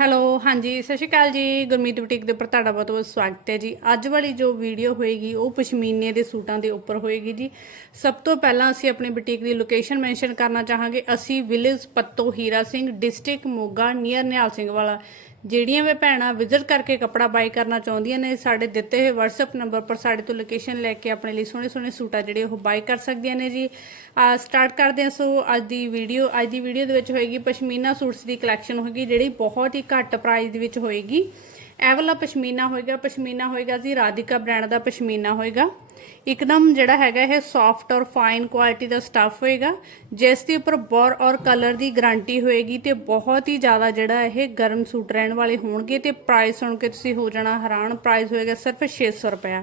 Hello, ਹਾਂਜੀ, ਸਤਿ ਸ਼੍ਰੀ ਅਕਾਲ ਜੀ। ਗੁਰਮੀਤ ਬੁਟੀਕ ਦੇ ਉੱਪਰ ਤੁਹਾਡਾ ਬਹੁਤ ਬਹੁਤ ਸਵਾਗਤ ਹੈ ਜੀ। ਅੱਜ ਵਾਲੀ ਜੋ ਵੀਡੀਓ ਹੋਏਗੀ, ਉਹ ਪਸ਼ਮੀਨੇ ਦੇ ਸੂਟਾਂ ਦੇ ਉੱਪਰ ਹੋਏਗੀ ਜੀ। ਸਭ ਤੋਂ ਪਹਿਲਾਂ ਅਸੀਂ ਆਪਣੀ ਬੁਟੀਕ ਦੀ ਲੋਕੇਸ਼ਨ ਮੈਂਸ਼ਨ ਕਰਨਾ ਚਾਹਾਂਗੇ। ਅਸੀਂ village Patto Hira Singh district Moga near Nihal Singh Wala. ਜਿਹੜੀਆਂ ਵੀ ਭੈਣਾਂ ਵਿਜ਼ਿਟ ਕਰਕੇ ਕੱਪੜਾ ਬਾਈ ਕਰਨਾ ਚਾਹੁੰਦੀਆਂ ਨੇ, ਸਾਡੇ ਦਿੱਤੇ ਹੋਏ WhatsApp ਨੰਬਰ ਪਰ ਸਾਡੇ ਤੋਂ ਲੋਕੇਸ਼ਨ ਲੈ ਕੇ ਆਪਣੇ ਲਈ ਸੋਹਣੇ ਸੋਹਣੇ ਸੂਟ ਜਿਹੜੇ ਉਹ ਬਾਈ ਕਰ ਸਕਦੀਆਂ ਨੇ ਜੀ। ਸਟਾਰਟ ਕਰਦੇ ਹਾਂ ਸੋ ਅੱਜ ਦੀ ਵੀਡੀਓ ਅੱਜ ਦੀ ਵੀਡੀਓ ਦੇ ਵਿੱਚ ਹੋਏਗੀ ਪਸ਼ਮੀਨਾ ਸੂਟਸ ਦੀ ਕਲੈਕਸ਼ਨ ਹੋਏਗੀ, ਜਿਹੜੀ ਬਹੁਤ ਹੀ ਘੱਟ ਪ੍ਰਾਈਸ ਦੇ ਵਿੱਚ ਹੋਏਗੀ। ਇਹ ਵਾਲਾ ਪਸ਼ਮੀਨਾ ਹੋਏਗਾ ਪਸ਼ਮੀਨਾ ਹੋਏਗਾ ਜੀ, ਰਾਧਿਕਾ ਬ੍ਰਾਂਡ ਦਾ ਪਸ਼ਮੀਨਾ ਹੋਏਗਾ। ਇੱਕਦਮ ਜਿਹੜਾ ਹੈਗਾ ਇਹ ਸੌਫਟ ਔਰ ਫਾਈਨ ਕੁਆਲਿਟੀ ਦਾ ਸਟੱਫ ਹੋਏਗਾ, ਜਿਸ ਦੇ ਉੱਪਰ ਬੋਰ ਔਰ ਕਲਰ ਦੀ ਗਾਰੰਟੀ ਹੋਏਗੀ ਤੇ ਬਹੁਤ ਹੀ ਜ਼ਿਆਦਾ ਜਿਹੜਾ ਇਹ ਗਰਮ ਸੂਟ ਰਹਿਣ ਵਾਲੇ ਹੋਣਗੇ ਤੇ ਪ੍ਰਾਈਸ ਸੁਣ ਕੇ ਤੁਸੀਂ ਹੋ ਜਾਣਾ ਹੈਰਾਨ ਪ੍ਰਾਈਸ ਹੋਏਗਾ ਸਿਰਫ 600 ਰੁਪਏ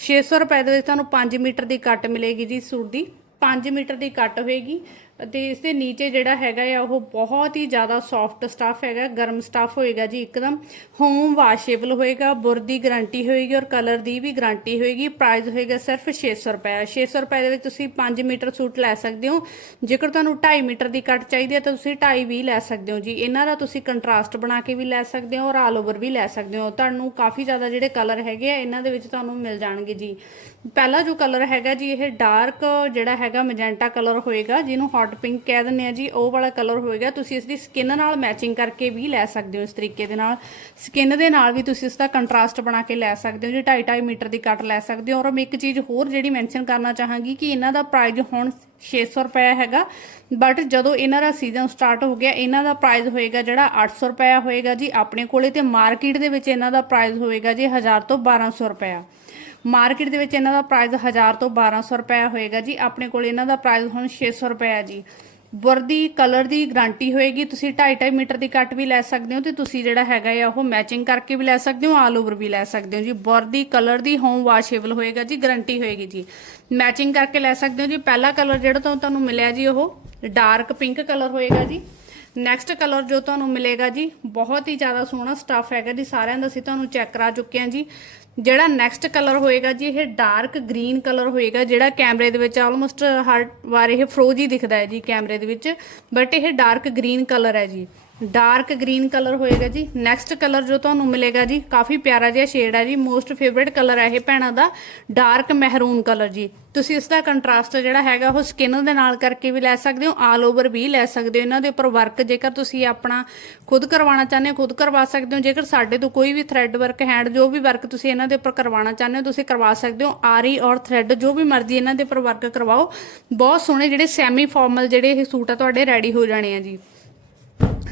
600 ਰੁਪਏ ਦੇ ਵਿੱਚ ਤੁਹਾਨੂੰ 5 ਮੀਟਰ ਦੀ ਕੱਟ ਮਿਲੇਗੀ ਜੀ ਸੂਟ ਦੀ। 5 ਮੀਟਰ ਦੀ ਕੱਟ ਹੋਏਗੀ। ਅਤੇ ਇਸ ਦੇ ਨੀਚੇ ਜਿਹੜਾ ਹੈਗਾ ਆ, ਉਹ ਬਹੁਤ ਹੀ ਜ਼ਿਆਦਾ ਸੌਫਟ ਸਟੱਫ ਹੈਗਾ, ਗਰਮ ਸਟੱਫ ਹੋਏਗਾ ਜੀ, ਇੱਕਦਮ ਹੋਮ ਵਾਸ਼ੇਬਲ ਹੋਏਗਾ ਬੁਰ ਦੀ ਗਾਰੰਟੀ ਹੋਏਗੀ ਔਰ ਕਲਰ ਦੀ ਵੀ ਗਾਰੰਟੀ ਹੋਏਗੀ ਪ੍ਰਾਈਸ ਹੋਏਗਾ ਸਿਰਫ 600 ਰੁਪਏ। 600 ਰੁਪਏ ਦੇ ਵਿੱਚ ਤੁਸੀਂ 5 ਮੀਟਰ ਸੂਟ ਲੈ ਸਕਦੇ ਹੋ। ਜੇਕਰ ਤੁਹਾਨੂੰ 2.5 ਮੀਟਰ ਦੀ ਕੱਟ ਚਾਹੀਦੀ ਹੈ, ਤਾਂ ਤੁਸੀਂ 2.5 ਵੀ ਲੈ ਸਕਦੇ ਹੋ ਜੀ। ਇਹਨਾਂ ਦਾ ਤੁਸੀਂ ਕੰਟਰਾਸਟ ਬਣਾ ਕੇ ਵੀ ਲੈ ਸਕਦੇ ਹੋ ਔਰ ਆਲ ਓਵਰ ਵੀ ਲੈ ਸਕਦੇ ਹੋ। ਤੁਹਾਨੂੰ ਕਾਫੀ ਜ਼ਿਆਦਾ ਜਿਹੜੇ ਕਲਰ ਹੈਗੇ ਆ, ਇਹਨਾਂ ਦੇ ਵਿੱਚ ਤੁਹਾਨੂੰ ਮਿਲ ਜਾਣਗੇ ਜੀ। ਪਹਿਲਾ ਜੋ ਕਲਰ ਹੈਗਾ ਜੀ, ਇਹ ਡਾਰਕ ਜਿਹੜਾ ਹੈਗਾ ਮੈਜੈਂਟਾ ਕਲਰ ਹੋਏਗਾ, ਜਿਹਨੂੰ ਹੌਟ ਪਿੰਕ ਕਹਿ ਦਿੰਦੇ ਆ ਜੀ, ਉਹ ਵਾਲਾ ਕਲਰ ਹੋਏਗਾ। ਤੁਸੀਂ ਇਸ ਦੀ ਸਕਿਨ ਨਾਲ ਮੈਚਿੰਗ ਕਰਕੇ ਵੀ ਲੈ ਸਕਦੇ ਹੋ ਇਸ ਤਰੀਕੇ ਦੇ ਨਾਲ। ਸਕਿਨ ਦੇ ਨਾਲ ਵੀ ਤੁਸੀਂ ਇਸ ਦਾ ਕੰਟਰਾਸਟ ਬਣਾ ਕੇ ਲੈ ਸਕਦੇ ਹੋ ਜੀ 2.5 ਮੀਟਰ ਦੀ ਕੱਟ ਲੈ ਸਕਦੇ ਹੋ। ਔਰ ਮੈਂ ਇੱਕ ਚੀਜ਼ ਹੋਰ ਜਿਹੜੀ ਮੈਂਸ਼ਨ ਕਰਨਾ ਚਾਹਾਂਗੀ ਕਿ ਇਹਨਾਂ ਦਾ ਪ੍ਰਾਈਸ ਹੁਣ 600 ਰੁਪਏ ਹੈਗਾ। ਬਟ ਜਦੋਂ ਇਹਨਾਂ ਦਾ ਸੀਜ਼ਨ ਸਟਾਰਟ ਹੋ ਗਿਆ, ਇਹਨਾਂ ਦਾ ਪ੍ਰਾਈਸ ਹੋਏਗਾ ਜਿਹੜਾ 800 ਰੁਪਏ ਹੋਏਗਾ ਜੀ। ਆਪਣੇ ਕੋਲੇ ਤੇ ਮਾਰਕੀਟ ਦੇ ਵਿੱਚ ਇਹਨਾਂ ਦਾ ਪ੍ਰਾਈਸ ਹੋਏਗਾ ਜੀ 1000 ਤੋਂ 1200 ਰੁਪਏ ਮਾਰਕੀਟ ਦੇ ਵਿੱਚ ਇਹਨਾਂ ਦਾ ਪ੍ਰਾਈਸ 1000 ਤੋਂ 1200 ਰੁਪਏ ਹੋਏਗਾ ਜੀ। ਆਪਣੇ ਕੋਲ ਇਹਨਾਂ ਦਾ ਪ੍ਰਾਈਸ ਹੁਣ 600 ਰੁਪਏ ਹੈ ਜੀ। ਵਰਦੀ ਕਲਰ ਦੀ ਗਾਰੰਟੀ ਹੋਏਗੀ। ਤੁਸੀਂ 2.5 ਮੀਟਰ ਦੀ ਕੱਟ ਵੀ ਲੈ ਸਕਦੇ ਹੋ ਤੇ ਤੁਸੀਂ ਜਿਹੜਾ ਹੈਗਾ ਆ ਉਹ ਮੈਚਿੰਗ ਕਰਕੇ ਵੀ ਲੈ ਸਕਦੇ ਹੋ ਆਲ ਓਵਰ ਵੀ ਲੈ ਸਕਦੇ ਹੋ ਜੀ। ਵਰਦੀ ਕਲਰ ਦੀ ਹੋਮ ਵਾਸ਼ੇਬਲ ਹੋਏਗਾ ਜੀ ਗਾਰੰਟੀ ਹੋਏਗੀ ਜੀ। ਮੈਚਿੰਗ ਕਰਕੇ ਲੈ ਸਕਦੇ ਹੋ ਜੀ। ਪਹਿਲਾ ਕਲਰ ਜਿਹੜਾ ਤੁਹਾਨੂੰ ਤੁਹਾਨੂੰ ਮਿਲਿਆ ਜੀ ਉਹ ਡਾਰਕ ਪਿੰਕ ਕਲਰ ਹੋਏਗਾ ਜੀ। ਨੈਕਸਟ ਕਲਰ ਜੋ ਤੁਹਾਨੂੰ ਮਿਲੇਗਾ ਜੀ, ਬਹੁਤ ਹੀ ਜ਼ਿਆਦਾ ਸੋਹਣਾ ਸਟੱਫ ਹੈਗਾ ਜੀ, ਸਾਰਿਆਂ ਦਾ ਅਸੀਂ ਤੁਹਾਨੂੰ ਚੈੱਕ ਕਰਾ ਚੁੱਕੇ ਹਾਂ ਜੀ। ਜਿਹੜਾ ਨੈਕਸਟ ਕਲਰ ਹੋਏਗਾ ਜੀ, ਇਹ ਡਾਰਕ ਗ੍ਰੀਨ ਕਲਰ ਹੋਏਗਾ, ਜਿਹੜਾ ਕੈਮਰੇ ਦੇ ਵਿੱਚ ਆਲਮੋਸਟ ਹਰ ਵਾਰ ਇਹ ਫਰੋਜੀ ਦਿਖਦਾ ਹੈ ਜੀ ਕੈਮਰੇ ਦੇ ਵਿੱਚ। ਬਟ ਇਹ ਡਾਰਕ ਗ੍ਰੀਨ ਕਲਰ ਹੈ ਜੀ। ਡਾਰਕ ਗ੍ਰੀਨ ਕਲਰ ਹੋਏਗਾ ਜੀ। ਨੈਕਸਟ ਕਲਰ ਜੋ ਤੁਹਾਨੂੰ ਮਿਲੇਗਾ ਜੀ, ਕਾਫੀ ਪਿਆਰਾ ਜਿਹਾ ਸ਼ੇਡ ਹੈ ਜੀ। ਮੋਸਟ ਫੇਵਰਿਟ ਕਲਰ ਹੈ ਇਹ ਭੈਣਾਂ ਦਾ, ਡਾਰਕ ਮਹਿਰੂਨ ਕਲਰ ਜੀ। ਤੁਸੀਂ ਇਸ ਦਾ ਕੰਟਰਾਸਟ ਜਿਹੜਾ ਹੈਗਾ, ਉਹ ਸਕਿਨ ਦੇ ਨਾਲ ਕਰਕੇ ਵੀ ਲੈ ਸਕਦੇ ਹੋ ਆਲ ਓਵਰ ਵੀ ਲੈ ਸਕਦੇ ਹੋ। ਇਹਨਾਂ ਦੇ ਉੱਪਰ ਵਰਕ ਜੇਕਰ ਤੁਸੀਂ ਆਪਣਾ ਖੁਦ ਕਰਵਾਉਣਾ ਚਾਹੁੰਦੇ ਹੋ, ਖੁਦ ਕਰਵਾ ਸਕਦੇ ਹੋ। ਜੇਕਰ ਸਾਡੇ ਤੋਂ ਕੋਈ ਵੀ ਥ੍ਰੈਡ ਵਰਕ ਹੈਂਡ ਜੋ ਵੀ ਵਰਕ ਤੁਸੀਂ ਇਹਨਾਂ ਦੇ ਉੱਪਰ ਕਰਵਾਉਣਾ ਚਾਹੁੰਦੇ ਹੋ, ਤੁਸੀਂ ਕਰਵਾ ਸਕਦੇ ਹੋ। ਆਰੀ ਔਰ ਥ੍ਰੈਡ ਜੋ ਵੀ ਮਰਜ਼ੀ ਇਹਨਾਂ ਦੇ ਉੱਪਰ ਵਰਕ ਕਰਵਾਓ। ਬਹੁਤ ਸੋਹਣੇ ਜਿਹੜੇ ਸੈਮੀ ਫਾਰਮਲ ਜਿਹੜੇ ਇਹ ਸੂਟ ਆ, ਤੁਹਾਡੇ ਰੈਡੀ ਹੋ ਜਾਣੇ ਆ ਜੀ।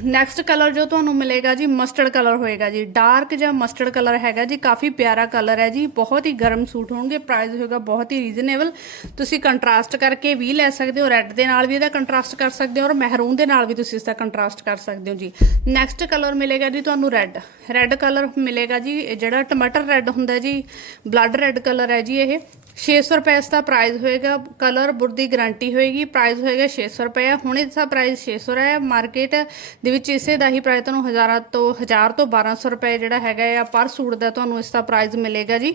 ਨੈਕਸਟ ਕਲਰ ਜੋ ਤੁਹਾਨੂੰ ਮਿਲੇਗਾ ਜੀ ਮਸਟਰਡ ਕਲਰ ਹੋਏਗਾ ਜੀ। ਡਾਰਕ ਜਾਂ ਮਸਟਰਡ ਕਲਰ ਹੈਗਾ ਜੀ, ਕਾਫੀ ਪਿਆਰਾ ਕਲਰ ਹੈ ਜੀ। ਬਹੁਤ ਹੀ ਗਰਮ ਸੂਟ ਹੋਣਗੇ ਪ੍ਰਾਈਸ ਹੋਏਗਾ ਬਹੁਤ ਹੀ ਰੀਜ਼ਨੇਬਲ ਤੁਸੀਂ ਕੰਟਰਾਸਟ ਕਰਕੇ ਵੀ ਲੈ ਸਕਦੇ ਹੋ ਰੈੱਡ ਦੇ ਨਾਲ ਵੀ ਇਹਦਾ ਕੰਟਰਾਸਟ ਕਰ ਸਕਦੇ ਹੋ ਔਰ ਮਹਿਰੂਨ ਦੇ ਨਾਲ ਵੀ ਤੁਸੀਂ ਇਸ ਦਾ ਕੰਟਰਾਸਟ ਕਰ ਸਕਦੇ ਹੋ ਜੀ। ਨੈਕਸਟ ਕਲਰ ਮਿਲੇਗਾ ਜੀ ਤੁਹਾਨੂੰ ਰੈੱਡ ਰੈੱਡ ਕਲਰ ਮਿਲੇਗਾ ਜੀ ਜਿਹੜਾ ਟਮਾਟਰ ਰੈੱਡ ਹੁੰਦਾ ਜੀ ਬਲੱਡ ਰੈੱਡ ਕਲਰ ਹੈ ਜੀ ਇਹ। 600 ਰੁਪਏ ਇਸ ਦਾ ਪ੍ਰਾਈਸ ਹੋਏਗਾ ਕਲਰ ਬੁਰ ਦੀ ਗਾਰੰਟੀ ਹੋਏਗੀ ਪ੍ਰਾਈਸ ਹੋਏਗਾ 600 ਰੁਪਏ। ਹੁਣ ਇਸ ਦਾ ਪ੍ਰਾਈਸ 600 ਹੈ। ਮਾਰਕੀਟ ਦੇ ਵਿੱਚ ਇਸੇ ਦਾ ਹੀ ਪ੍ਰਾਈਸ ਤੁਹਾਨੂੰ ਹਜ਼ਾਰਾਂ ਤੋਂ 1000 ਤੋਂ 1200 ਰੁਪਏ ਜਿਹੜਾ ਹੈਗਾ ਆ ਪਰ ਸੂਟ ਦਾ ਤੁਹਾਨੂੰ ਇਸ ਦਾ ਪ੍ਰਾਈਸ ਮਿਲੇਗਾ ਜੀ।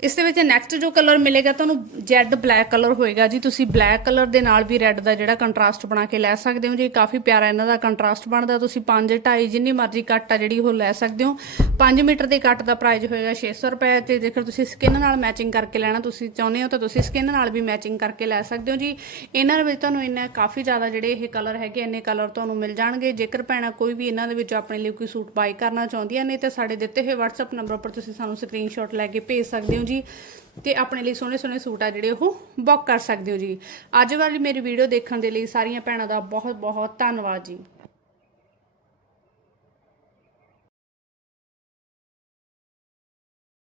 ਇਸ ਦੇ ਵਿੱਚ ਨੈਕਸਟ ਜੋ ਕਲਰ ਮਿਲੇਗਾ ਤੁਹਾਨੂੰ ਜੈਡ ਬਲੈਕ ਕਲਰ ਹੋਏਗਾ ਜੀ। ਤੁਸੀਂ ਬਲੈਕ ਕਲਰ ਦੇ ਨਾਲ ਵੀ ਰੈੱਡ ਦਾ ਜਿਹੜਾ ਕੰਟਰਾਸਟ ਬਣਾ ਕੇ ਲੈ ਸਕਦੇ ਹੋ ਜੀ। ਕਾਫੀ ਪਿਆਰਾ ਇਹਨਾਂ ਦਾ ਕੰਟਰਾਸਟ ਬਣਦਾ। ਤੁਸੀਂ 5 2.5 ਜਿੰਨੀ ਮਰਜ਼ੀ ਕੱਟ ਆ ਜਿਹੜੀ ਉਹ ਲੈ ਸਕਦੇ ਹੋ। 5 ਮੀਟਰ ਦੇ ਕੱਟ ਦਾ ਪ੍ਰਾਈਸ ਹੋਏਗਾ 600 ਰੁਪਏ ਤੇ ਜੇਕਰ ਤੁਸੀਂ ਸਕਿਨ ਨਾਲ ਮੈਚਿੰਗ ਕਰਕੇ ਲੈਣਾ ਤੁਸੀਂ ਚਾਹੁੰਦੇ ਹੋ ਤਾਂ ਤੁਸੀਂ ਸਕਿਨ ਨਾਲ ਵੀ ਮੈਚਿੰਗ ਕਰਕੇ ਲੈ ਸਕਦੇ ਹੋ ਜੀ। ਇਹਨਾਂ ਦੇ ਵਿੱਚ ਤੁਹਾਨੂੰ ਇੰਨਾ ਕਾਫੀ ਜ਼ਿਆਦਾ ਜਿਹੜੇ ਇਹ ਕਲਰ ਹੈਗੇ ਇੰਨੇ ਕਲਰ ਤੁਹਾਨੂੰ ਮਿਲ ਜਾਣਗੇ। ਜੇਕਰ ਭੈਣਾ ਕੋਈ ਵੀ ਇਹਨਾਂ ਦੇ ਵਿੱਚ ਆਪਣੇ ਲਈ ਕੋਈ ਸੂਟ ਬਾਈ ਕਰਨਾ ਚਾਹੁੰਦੀਆਂ ਨੇ ਤਾਂ ਸਾਡੇ ਦਿੱਤੇ ਹੋਏ WhatsApp ਨੰਬਰ ਉੱਪਰ ਤੁਸੀਂ ਸਾਨੂੰ ਸਕਰੀਨਸ਼ਾਟ ਲੈ ਕੇ ਭੇਜ ਸਕਦੇ ਹੋ ਜੀ ਤੇ ਆਪਣੇ ਲਈ ਸੋਹਣੇ ਸੋਹਣੇ ਸੂਟ ਆ ਜਿਹੜੇ ਉਹ ਬੁੱਕ ਕਰ ਸਕਦੇ ਹੋ ਜੀ। ਅੱਜ ਵਾਲੀ ਮੇਰੀ ਵੀਡੀਓ ਦੇਖਣ ਦੇ ਲਈ ਸਾਰੀਆਂ ਭੈਣਾਂ ਦਾ ਬਹੁਤ ਬਹੁਤ ਧੰਨਵਾਦ ਜੀ।